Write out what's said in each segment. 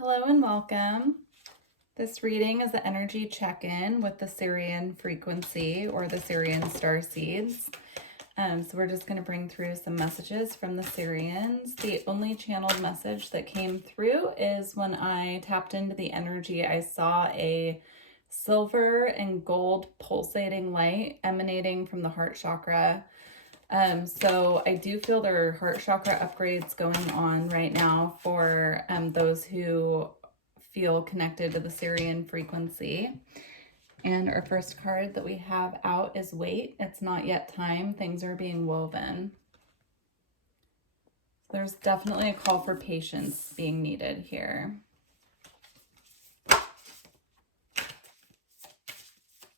Hello and welcome. This reading is an energy check-in with the Sirian frequency or the Sirian Starseeds. So we're just going to bring through some messages from the Sirians. The only channeled message that came through is when I tapped into the energy, I saw a silver and gold pulsating light emanating from the heart chakra. So I do feel there are heart chakra upgrades going on right now for those who feel connected to the Sirian frequency. And our first card that we have out is Wait. It's not yet time. Things are being woven. There's definitely a call for patience being needed here.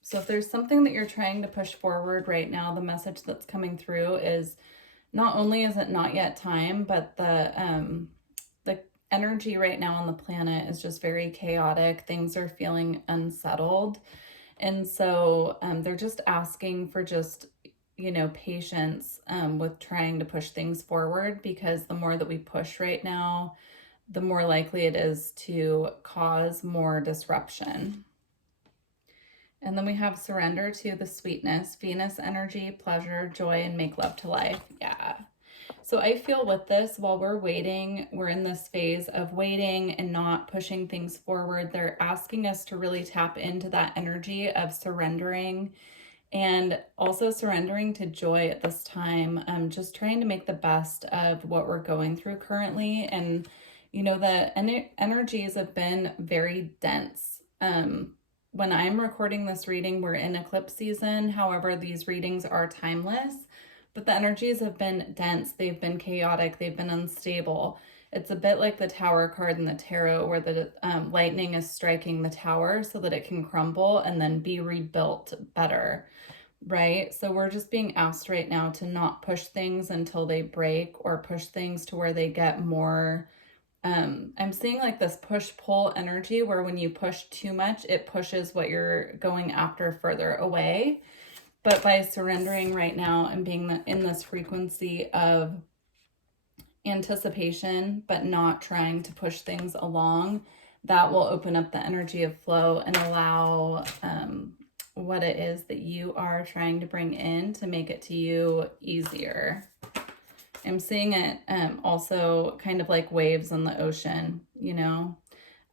So if there's something that you're trying to push forward right now, the message that's coming through is not only is it not yet time, but the energy right now on the planet is just very chaotic. Things are feeling unsettled. And so they're just asking for just, patience with trying to push things forward, because the more that we push right now, the more likely it is to cause more disruption. And then we have surrender to the sweetness, Venus energy, pleasure, joy, and make love to life. Yeah. So I feel with this, while we're waiting, we're in this phase of waiting and not pushing things forward. They're asking us to really tap into that energy of surrendering, and also surrendering to joy at this time. Just trying to make the best of what we're going through currently. And, the energies have been very dense. When I'm recording this reading, we're in eclipse season. However, these readings are timeless, but the energies have been dense. They've been chaotic. They've been unstable. It's a bit like the Tower card in the tarot, where the lightning is striking the tower so that it can crumble and then be rebuilt better, right? So we're just being asked right now to not push things until they break, or push things to where they get more I'm seeing like this push-pull energy, where when you push too much, it pushes what you're going after further away. But by surrendering right now and being in this frequency of anticipation, but not trying to push things along, that will open up the energy of flow and allow what it is that you are trying to bring in to make it to you easier. I'm seeing it also kind of like waves on the ocean,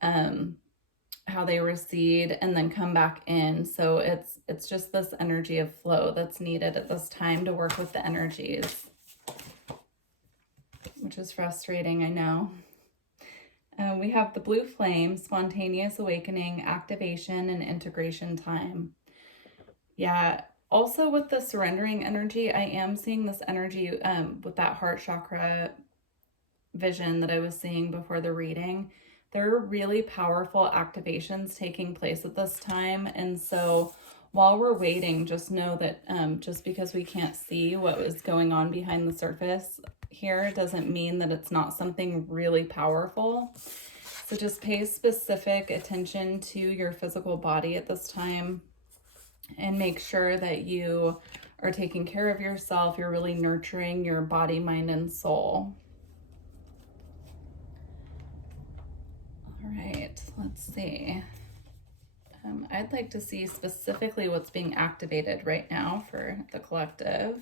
how they recede and then come back in. So it's just this energy of flow that's needed at this time to work with the energies, which is frustrating, I know. We have the blue flame, spontaneous awakening, activation, and integration time. Yeah. Also with the surrendering energy, I am seeing this energy with that heart chakra vision that I was seeing before the reading. There are really powerful activations taking place at this time. And so while we're waiting, just know that just because we can't see what is going on behind the surface here doesn't mean that it's not something really powerful. So just pay specific attention to your physical body at this time, and make sure that you are taking care of yourself. You're really nurturing your body, mind, and soul. All right, let's see. I'd like to see specifically what's being activated right now for the collective.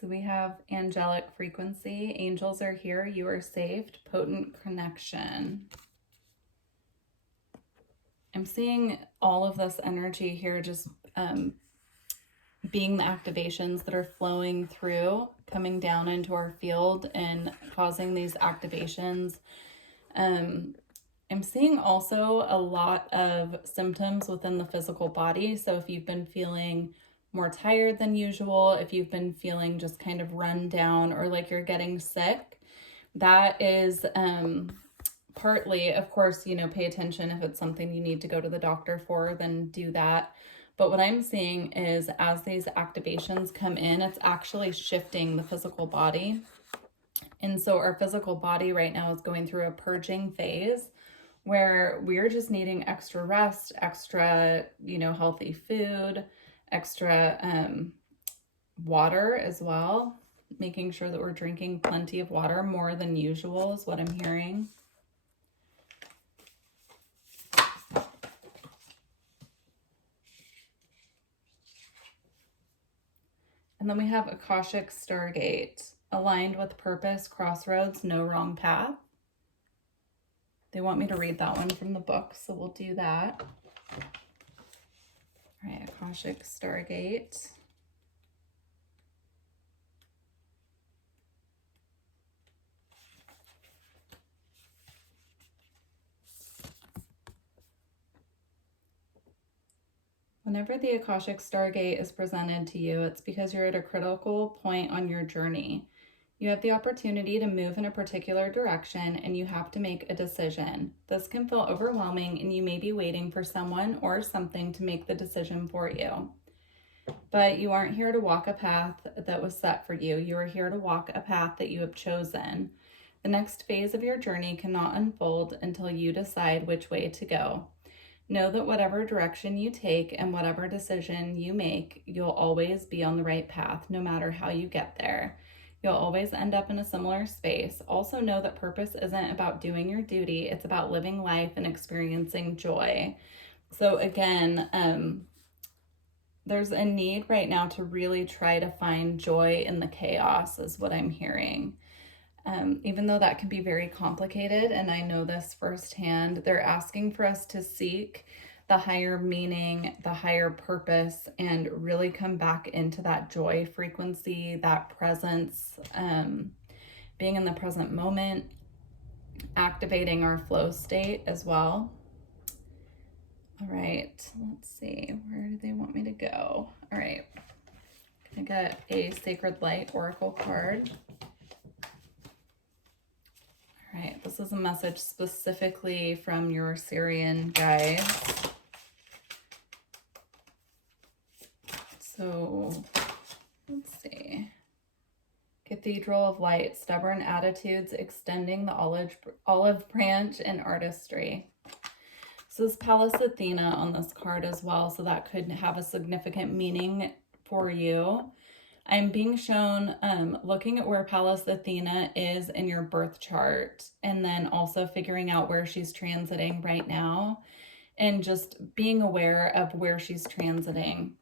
So we have angelic frequency. Angels are here. You are saved. Potent connection. I'm seeing all of this energy here just being the activations that are flowing through, coming down into our field and causing these activations. I'm seeing also a lot of symptoms within the physical body. So if you've been feeling more tired than usual, if you've been feeling just kind of run down or like you're getting sick, that is partly, of course, pay attention. If it's something you need to go to the doctor for, then do that. But what I'm seeing is as these activations come in, it's actually shifting the physical body. And so our physical body right now is going through a purging phase, where we're just needing extra rest, extra, healthy food, extra water as well. Making sure that we're drinking plenty of water, more than usual is what I'm hearing. And then we have Akashic Stargate, aligned with purpose, crossroads, no wrong path. They want me to read that one from the book, so we'll do that. All right, Akashic Stargate. Whenever the Akashic Stargate is presented to you, it's because you're at a critical point on your journey. You have the opportunity to move in a particular direction and you have to make a decision. This can feel overwhelming and you may be waiting for someone or something to make the decision for you. But you aren't here to walk a path that was set for you. You are here to walk a path that you have chosen. The next phase of your journey cannot unfold until you decide which way to go. Know that whatever direction you take and whatever decision you make, you'll always be on the right path, no matter how you get there. You'll always end up in a similar space. Also know that purpose isn't about doing your duty. It's about living life and experiencing joy. So again, there's a need right now to really try to find joy in the chaos is what I'm hearing. Even though that can be very complicated, and I know this firsthand, they're asking for us to seek the higher meaning, the higher purpose, and really come back into that joy frequency, that presence, being in the present moment, activating our flow state as well. All right, let's see, where do they want me to go? All right, I got a Sacred Light Oracle card. All right, this is a message specifically from your Sirian guides. So, let's see. Cathedral of Light, stubborn attitudes, extending the olive branch, and artistry. So this Pallas Athena on this card as well, so that could have a significant meaning for you. I'm being shown looking at where Pallas Athena is in your birth chart, and then also figuring out where she's transiting right now, and just being aware of where she's transiting.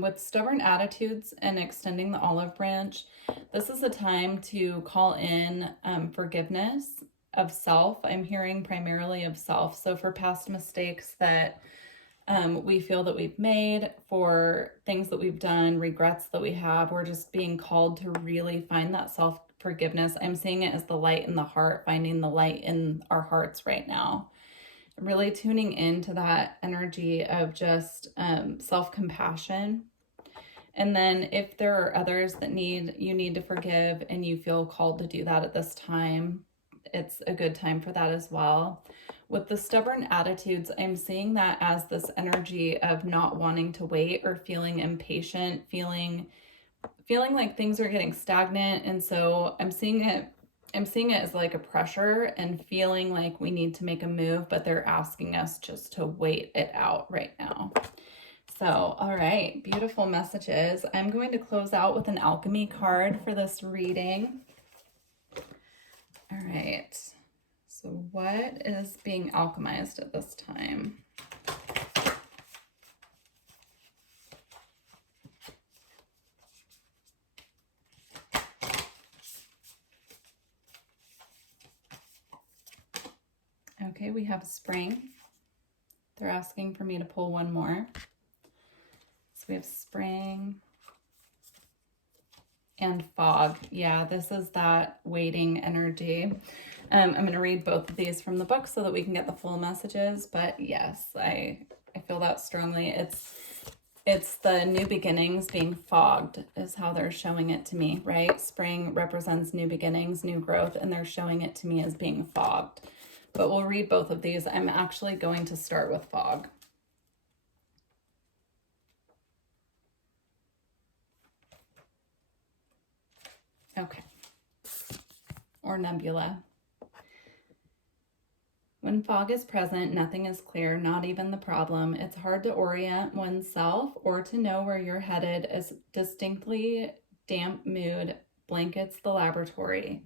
With stubborn attitudes and extending the olive branch, this is a time to call in forgiveness of self. I'm hearing primarily of self. So for past mistakes that we feel that we've made, for things that we've done, regrets that we have, we're just being called to really find that self-forgiveness. I'm seeing it as the light in the heart, finding the light in our hearts right now. Really tuning into that energy of just self-compassion. And then if there are others that you need to forgive and you feel called to do that at this time, it's a good time for that as well. With the stubborn attitudes, I'm seeing that as this energy of not wanting to wait or feeling impatient, feeling like things are getting stagnant. And so I'm seeing it as like a pressure and feeling like we need to make a move, but they're asking us just to wait it out right now. So, all right, beautiful messages. I'm going to close out with an alchemy card for this reading. All right, so what is being alchemized at this time? Okay, we have spring. They're asking for me to pull one more. So we have spring and fog. Yeah, this is that waiting energy. I'm going to read both of these from the book so that we can get the full messages. But yes, I feel that strongly. It's the new beginnings being fogged is how they're showing it to me, right? Spring represents new beginnings, new growth, and they're showing it to me as being fogged. But we'll read both of these. I'm actually going to start with fog. Okay. Or nebula. When fog is present, nothing is clear, not even the problem. It's hard to orient oneself or to know where you're headed as distinctly damp mood blankets the laboratory.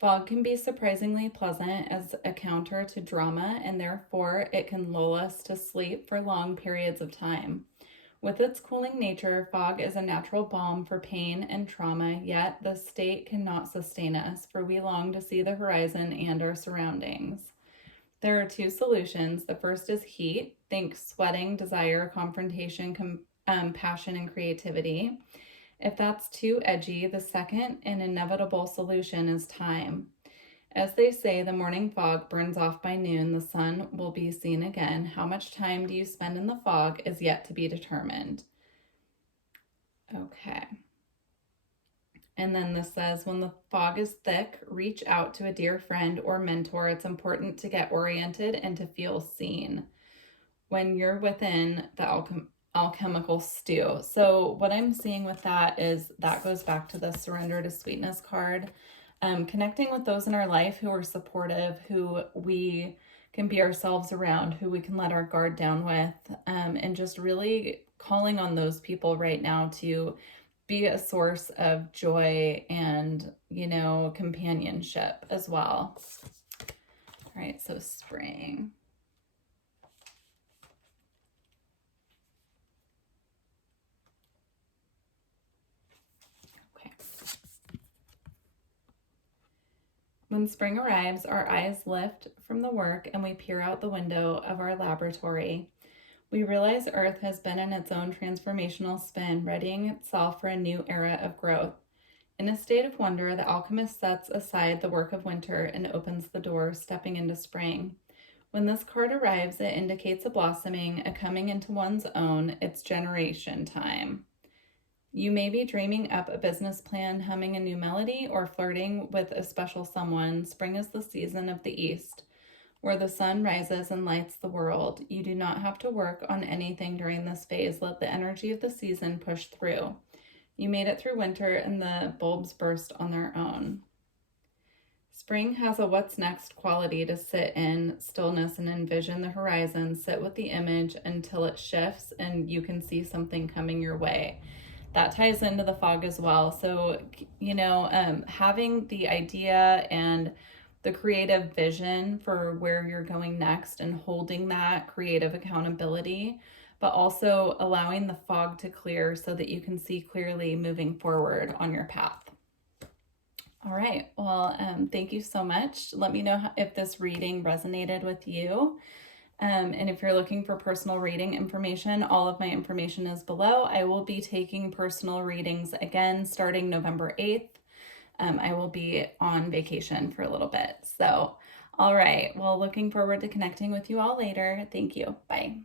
Fog can be surprisingly pleasant as a counter to drama, and therefore it can lull us to sleep for long periods of time. With its cooling nature, fog is a natural balm for pain and trauma, yet the state cannot sustain us, for we long to see the horizon and our surroundings. There are two solutions. The first is heat. Think sweating, desire, confrontation, passion, and creativity. If that's too edgy, the second and inevitable solution is time. As they say, the morning fog burns off by noon, the sun will be seen again. How much time do you spend in the fog is yet to be determined. Okay. And then this says, when the fog is thick, reach out to a dear friend or mentor. It's important to get oriented and to feel seen when you're within the alchemical stew. So what I'm seeing with that is that goes back to the surrender to sweetness card. Connecting with those in our life who are supportive, who we can be ourselves around, who we can let our guard down with, and just really calling on those people right now to be a source of joy and, companionship as well. All right, so spring. Okay. When spring arrives, our eyes lift from the work and we peer out the window of our laboratory. We realize Earth has been in its own transformational spin, readying itself for a new era of growth. In a state of wonder, the alchemist sets aside the work of winter and opens the door, stepping into spring. When this card arrives, it indicates a blossoming, a coming into one's own, it's generation time. You may be dreaming up a business plan, humming a new melody, or flirting with a special someone. Spring is the season of the East, where the sun rises and lights the world. You do not have to work on anything during this phase. Let the energy of the season push through. You made it through winter and the bulbs burst on their own. Spring has a what's next quality to sit in stillness and envision the horizon. Sit with the image until it shifts and you can see something coming your way. That ties into the fog as well. So, having the idea and the creative vision for where you're going next and holding that creative accountability, but also allowing the fog to clear so that you can see clearly moving forward on your path. All right. Well, thank you so much. Let me know if this reading resonated with you. And if you're looking for personal reading information, all of my information is below. I will be taking personal readings again starting November 8th. I will be on vacation for a little bit. So, all right. Well, looking forward to connecting with you all later. Thank you. Bye.